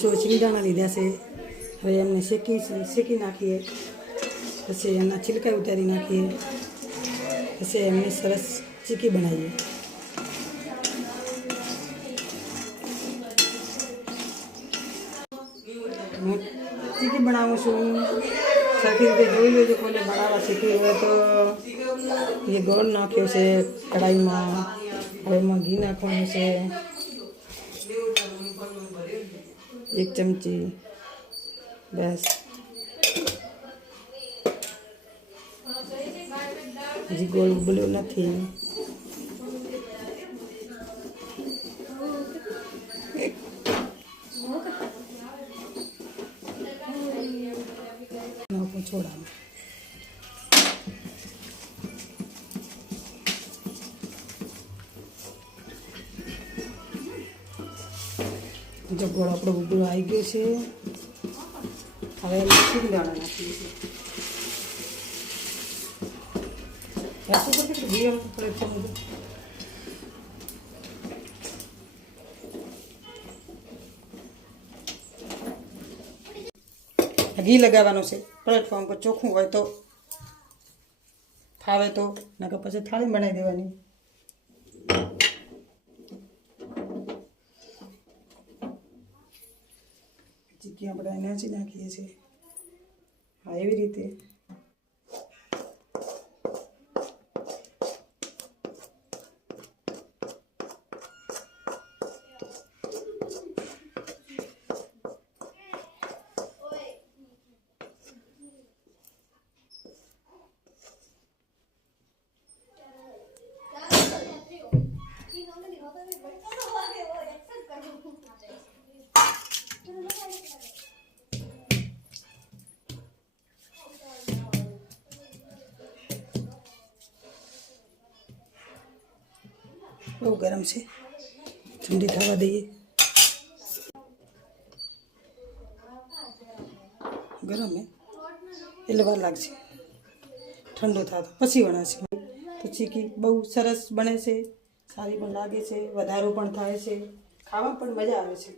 જો શિંગદાણા લીધા છે, હવે એમને શેકી નાખીએ, પછી એમના છિલકા ઉતારી નાખીએ, પછી એમને સરસ ચીકી બનાવીએ। હું ચીકી બનાવું છું, સરખી રીતે જોઈ લેજો। કોઈને બનાવવા શીખવી હોય તો એ ગોળ નાખ્યો છે કઢાઈમાં, હવે એમાં ઘી નાખવાનું છે 1 ચમચી, બસ। હજી ગોળ ઉબલ્યો નથી। છોડા જો ગોળ આપણો ઉબળો આવી ગયો છે, હવે શિંગદાણા નાખીએ છીએ। ઘી લગાવવાનું છે પ્લેટફોર્મ પર, ચોખ્ખું હોય તો ફાવે તો, નકર પછી થાળી બનાવી દેવાની। ચીકી આપણે નાચી નાખીએ છીએ, હા એવી રીતે। બહુ ગરમ છે, ઠંડી થવા દઈએ। ગરમ હે એટલે વાર લાગશે, ઠંડો થાય પછી વણાશે। તો ચીકી બહુ સરસ બને છે, સારી પણ લાગે છે, વધારો પણ થાય છે, ખાવા પણ મજા આવે છે।